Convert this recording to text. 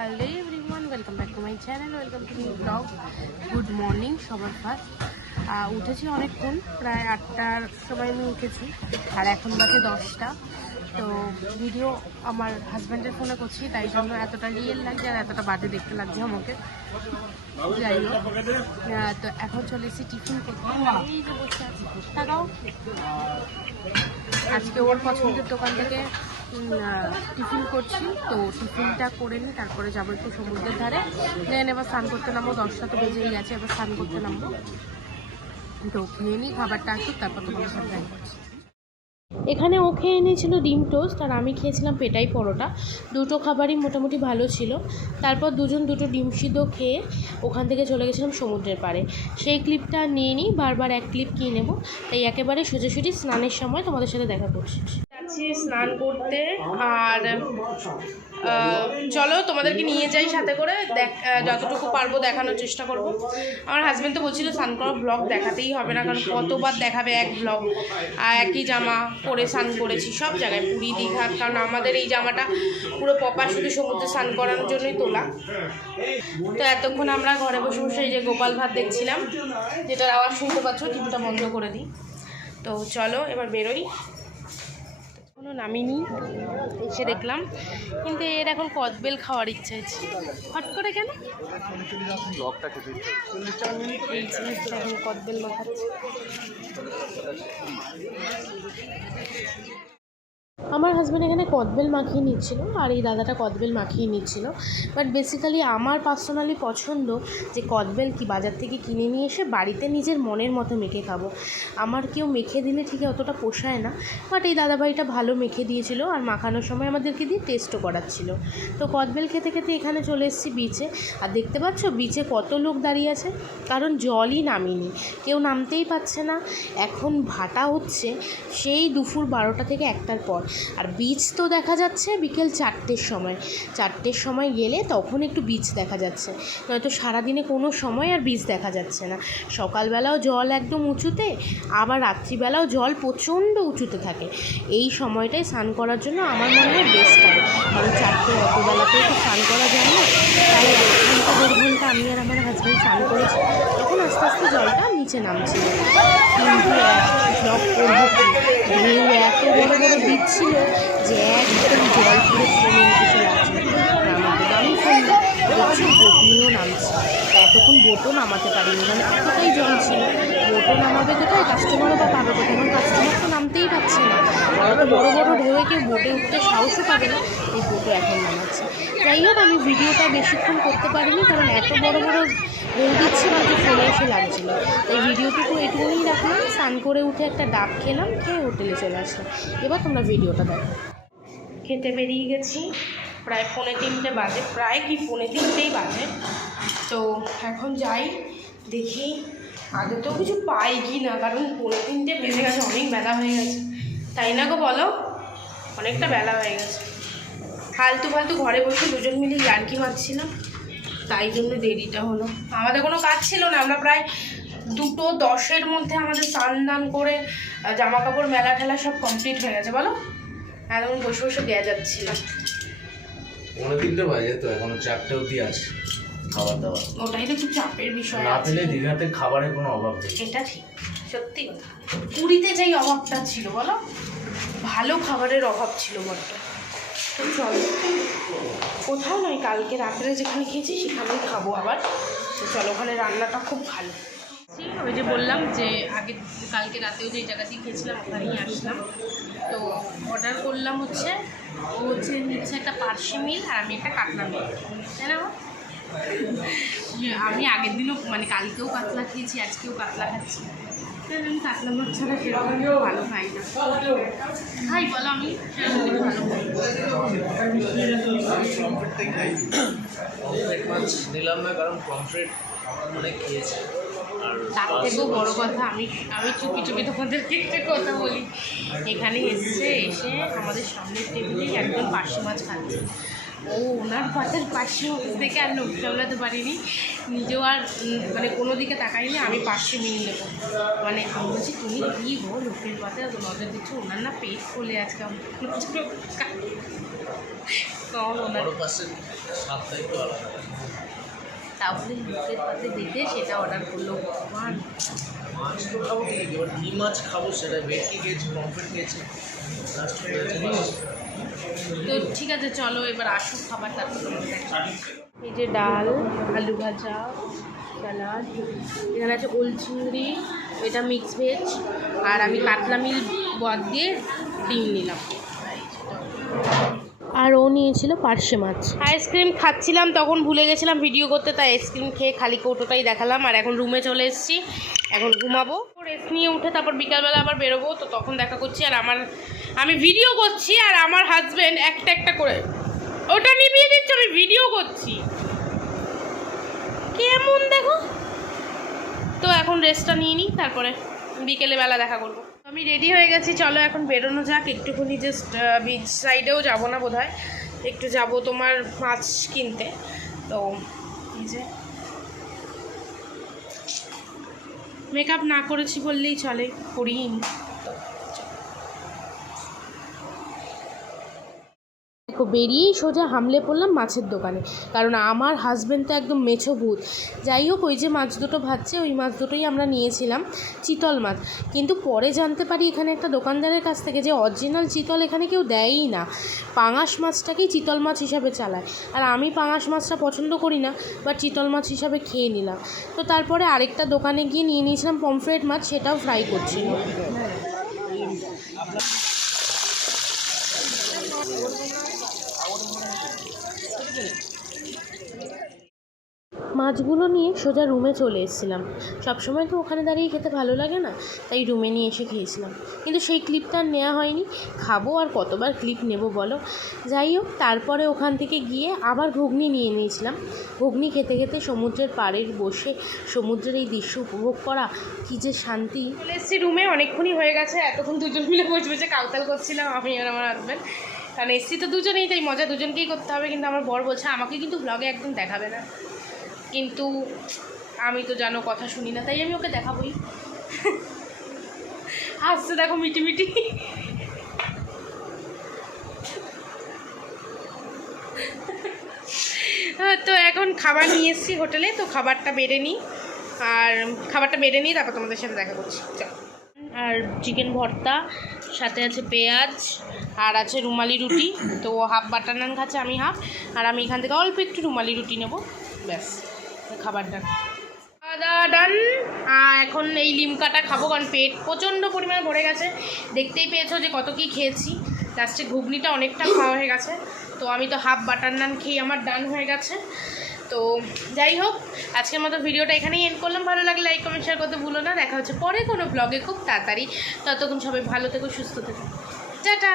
Hello everyone, welcome back to my channel, welcome to new blog. Good morning সবার first. উঠেছি অনেকক্ষণ, প্রায় 8টার সময় আমি উঠেছি, আর এখন বাজে 10টা। তো ভিডিও আমার হাজব্যান্ডের ফোনে করছি, তাই জন্য এতটা রিয়েল লাগছে আর এতটা বাজে দেখতে লাগছে আমাকে। যাই হোক, তো এখন চলে এসেছি টিফিন করতে। এই যে বসে আছি, তাকাও। আজকে ওর পছন্দের দোকান থেকে টিফিন করছি, তো টিফিনটা করে নিই, তারপরে যাবো একটু সমুদ্রের ধারে। দেন এবার স্নান করতে নামবো, 10টা তো বেজেই গেছে, এবার স্নান করতে নামবো। তো খেয়ে নিই, খাবারটা আসুক, তারপর তোমাদের সাথে দেখা করছি। এখানে ও খেয়ে নিয়েছিল ডিম টোস্ট, আর আমি খেয়েছিলাম পেটাই পরোটা। দুটো খাবারই মোটামুটি ভালো ছিল। তারপর দুজন দুটো ডিম সিদ্ধ খেয়ে ওখান থেকে চলে গেছিলাম সমুদ্রের পাড়ে। সেই ক্লিপটা নিয়ে নিই, বারবার এক ক্লিপ কিনে নেবো, তাই একেবারে সোজাসুজি স্নানের সময় তোমাদের সাথে দেখা করছি। যাচ্ছি স্নান করতে, আর চলো তোমাদেরকে নিয়ে যাই সাথে করে, যতটুকু পারবো দেখানোর চেষ্টা করব। আমার হাজব্যান্ড তো বলছিল স্নান করার ব্লগ দেখাতেই হবে না, কারণ কতবার দেখাবে এক ব্লগ। আর একই জামা পরে স্নান করেছি সব জায়গায়, পুরী দীঘা, কারণ আমাদের এই জামাটা পুরো প্রপার শুধু সমুদ্রে স্নান করানোর জন্যই তোলা। তো এতক্ষণ আমরা ঘরে বসে বসে এই যে গোপাল ভাত দেখছিলাম, যেটার আওয়াজ শুনতে পাচ্ছ, টিভিটা বন্ধ করে দিই। তো চলো এবার বেরোই। কোনো নামিনি, এসে দেখলাম, কিন্তু এর এখন কদবেল খাওয়ার ইচ্ছা হচ্ছে। হট করে কেন? এই জিনিসটা এখন কদবেল মাখাচ্ছে। আমার হাজব্যান্ড এখানে কদবেল মাখিয়ে নিচ্ছিল, আর এই দাদাটা কদবেল মাখিয়ে নিচ্ছিল। বাট বেসিক্যালি আমার পার্সোনালি পছন্দ যে কদবেল কি বাজার থেকে কিনে নিয়ে এসে বাড়িতে নিজের মনের মতো মেখে খাবো। আমার কেউ মেখে দিলে ঠিক অতটা পোষায় না, বাট এই দাদাভাইটা ভালো মেখে দিয়েছিল, আর মাখানোর সময় আমাদেরকে দিয়ে টেস্টও করাচ্ছিল। তো কদবেল খেতে খেতে এখানে চলে এসেছি বিচে, আর দেখতে পাচ্ছ বিচে কত লোক দাঁড়িয়ে আছে, কারণ জলই নামিনি, কেউ নামতেই পারছে না। এখন ভাটা হচ্ছে সেই দুপুর 12টা থেকে 1টার পর, আর বিচ তো দেখা যাচ্ছে বিকেল 4টের সময়। 4টের সময় গেলে তখন একটু বিচ দেখা যাচ্ছে, নয়তো সারাদিনে কোনো সময় আর বিচ দেখা যাচ্ছে না। সকালবেলাও জল একদম উঁচুতে, আবার রাত্রিবেলাও জল প্রচণ্ড উঁচুতে থাকে। এই সময়টাই স্নান করার জন্য আমার মনে হয় বেস্ট হবে, কারণ 4টে অতবেলাতেও তো স্নান করা যায় না। তাই 1 ঘন্টা 1.5 ঘন্টা আমি আর আমার হাজব্যান্ড স্নান করেছি, তখন আস্তে আস্তে জলটা নিচে নামছিল। কিন্তু ব্লগ করবো কি, ঢেউ এত বড় বড় দিচ্ছিল যে একদম জল পুরো ফোনে এসে লাগছিল। নামাতে আমি শুনলাম দেখছি বোটিংও নামছে, এতক্ষণ বোটও নামাতে পারিনি, মানে এতটাই জল ছিল। বোটও নামাবে কোথায়, কাস্টমারও বা পাবে কোথায়, কারণ কাস্টমার তো নামতেই পারছে না। অত বড় বড় ঢেউয়ে কেউ বোটে উঠতে সাহসও পাবে না, এই বোটও এখন নামাচ্ছে। যাই হোক, আমি ভিডিওটা বেশিক্ষণ করতে পারিনি, কারণ এত বড় বড় ঢেউ দিচ্ছিল যে ফোনে এসে লাগছিল। এই ভিডিওটুকু এটুকুই রাখলাম। স্নান করে উঠে একটা ডাব খেলাম, খেয়ে হোটেলে চলে আসলাম। এবার তোমরা ভিডিওটা দেখো। খেতে বেরিয়ে গেছি, প্রায় 2:45 বাজে, প্রায় কি 2:45 বাজে। তো এখন যাই, দেখি আগে তো কিছু পাই কি না, কারণ 2:45 বেজে গেছে, অনেক বেলা হয়ে গেছে, তাই না গো বলো? অনেকটা বেলা হয়ে গেছে। ফালতু ফালতু ঘরে বসে দুজন মিলে ইয়ার্কি মারছিলাম, তাই জন্য দেরিটা হলো। আমাদের কোনো কাজ ছিল না, আমরা প্রায় 2:10-এর মধ্যে আমাদের স্নান দান করে জামা কাপড় মেলা ঠেলা সব কমপ্লিট হয়ে গেছে। বলো, এখন বসে বসে দেওয়া যাচ্ছিল। 3:30 বাজে, তো এখনো 4টে অবধি আছে খাবার দাবার। ওটাই তো খুব চাপের বিষয়। না পেলে দীঘাতে খাবারের কোনো অভাব নেই, এটা ঠিক, সত্যি কথা। পুরীতে যেই অভাবটা ছিল বলো, ভালো খাবারের অভাব ছিল বড্ড। তো চলো, কোথাও নয়, কালকে রাত্রে যেখানে খেয়েছি সেখানেই খাবো আবার। তো চলো, ওখানে রান্নাটা খুব ভালো। ওই যে বললাম যে আগে কালকে রাতেও যে জায়গাতেই খেয়েছিলাম ওখানেই আসলাম। তো অর্ডার করলাম হচ্ছে, ও হচ্ছে নিচ্ছে একটা পার্শে মিল, আর আমি একটা কাতলা মিল, তাই না? আমি আগের দিনও মানে কালকেও কাতলা খেয়েছি, আজকেও কাতলা খাচ্ছি। আমি কাতলা মাছ ছাড়া সেরকম ভালো খাই না, খাই বলো আমি সেরকম ভালো খাই। মাছ নিলাম না, কারণ পমফ্রেট অনেক খেয়েছি। আর তার থেকেও বড়ো কথা, আমি চুপি চুপি তোমাদেরকে একটা কথা বলি। এখানে এসে আমাদের সামনের টেবিলেই একজন পার্শে মাছ খাচ্ছে, ওনার পাশের পাশে অফিস দেখে আর লোক সামলাতে পারিনি, নিজেও আর মানে কোনো দিকে তাকাইনি, আমি পাশে মিল নেবো। মানে আমি বলছি তুমি কী গো লোকের পাতে নজর দিচ্ছ, ওনার না পেট খুলে আজকে ওনার তাহলে লোকের পাতে দেখে সেটা অর্ডার করলো। ভগবান, মাছ তো খাবো ঠিক আছে, এবার কী মাছ খাবো সেটা ভেটকি খেয়েছি, পমফ্রেট খেয়েছি, তো ঠিক আছে চলো এবার আসুক খাবার, তারপর তোমাদের এই যে ডাল, আলু ভাজা, স্যালাড, এখানে আছে ওল চিংড়ি, এটা মিক্স ভেজ, আর আমি কাতলা মিল বাদ দিয়ে ডিম নিলাম। আর ও নিয়েছিল পার্শে মাছ। আইসক্রিম খাচ্ছিলাম, তখন ভুলে গেছিলাম ভিডিও করতে, তাই আইসক্রিম খেয়ে খালি কৌটোটাই দেখালাম। আর এখন রুমে চলে এসেছি, এখন ঘুমাবো, রেস্ট নিয়ে উঠে তারপর বিকালবেলা আবার বেরোবো, তো তখন দেখা করছি। আর আমি ভিডিও করছি আর আমার হাজব্যান্ড একটা একটা করে ওটা নিভিয়ে দিচ্ছে, আমি ভিডিও করছি, কেমন দেখো। তো এখন রেস্টটা নিয়ে নিই, তারপরে বিকেলবেলা দেখা করবো। আমি রেডি হয়ে গেছি, চলো এখন বেরোনো যাক। একটুখানি জাস্ট বিচ সাইডেও যাবো না বোধহয়, একটু যাব তোমার মাছ কিনতে। তো এই যে মেকআপ না করেছি বললেই চলে, করিনি। বেরিয়েই সোজা হামলে পড়লাম মাছের দোকানে, কারণ আমার হাজব্যান্ড তো একদম মেছো ভূত। যাই হোক, ওই যে মাছ দুটো ভাজছে ওই মাছ দুটোই আমরা নিয়েছিলাম, চিতল মাছ। কিন্তু পরে জানতে পারি এখানে একটা দোকানদারের কাছ থেকে যে অরিজিনাল চিতল এখানে কেউ দেয়ই না, পাঙাশ মাছটাকেই চিতল মাছ হিসাবে চালায়। আর আমি পাঙাশ মাছটা পছন্দ করি না, বাট চিতল মাছ হিসাবে খেয়ে নিলাম। তো তারপরে আরেকটা দোকানে গিয়ে নিয়ে নিয়েছিলাম পমফ্রেট মাছ, সেটাও ফ্রাই করছিল। মাছগুলো নিয়ে সোজা রুমে চলে এসেছিলাম। সবসময় তো ওখানে দাঁড়িয়ে খেতে ভালো লাগে না, তাই রুমে নিয়ে এসে খেয়েছিলাম। কিন্তু সেই ক্লিপটা আর নেওয়া হয়নি, খাবো আর কতবার ক্লিপ নেব বলো। যাই হোক, তারপরে ওখান থেকে গিয়ে আবার ঘুগনি নিয়ে নিয়েছিলাম। ঘুগনি খেতে খেতে সমুদ্রের পাড়ের বসে সমুদ্রের এই দৃশ্য উপভোগ করা কী যে শান্তি। চলে এসেছি রুমে, অনেকক্ষণই হয়ে গেছে, এতক্ষণ দুজন মিলে বসে বসে কাউতাল করছিলাম আমি আর আমার হাজব্যান্ড। কারণ এসছি তো দুজনেই, তাই মজা দুজনকেই করতে হবে। কিন্তু আমার বর বলছে আমাকে কিন্তু ব্লগে একদম দেখাবে না, কিন্তু আমি তো জানো কথা শুনি না, তাই আমি ওকে দেখাবই। হাসছে দেখো মিটি মিটি। তো এখন খাবার নিয়ে এসেছি হোটেলে, তো খাবারটা বেড়ে নিই, তারপর তোমাদের সাথে দেখা করছি। চল। আর চিকেন ভর্তা, সাথে আছে পেঁয়াজ, আর আছে রুমালি রুটি। তো হাফ বাটার নান খাচ্ছে, আমি হাফ, আর আমি এখান থেকে অল্প একটু রুমালি রুটি নেব, ব্যাস খাবার ডান। খাওয়া ডান। এখন এই লিমকাটা খাবো, কারণ পেট প্রচণ্ড পরিমাণে ভরে গেছে। দেখতেই পেয়েছো যে কত কী খেয়েছি, লাস্টে ঘুগনিটা অনেকটা খাওয়া হয়ে গেছে। তো আমি তো হাফ বাটার নান খেয়ে আমার ডান হয়ে গেছে। তো যাই হোক, আজকের মতো ভিডিওটা এখানেই এন্ড করলাম। ভালো লাগলে লাইক কমেন্ট শেয়ার করতে ভুলো না। দেখা হচ্ছে পরে কোনো ব্লগে খুব তাড়াতাড়ি। ততক্ষণ সবাই ভালো থেকো, সুস্থ থেকো, টাটা।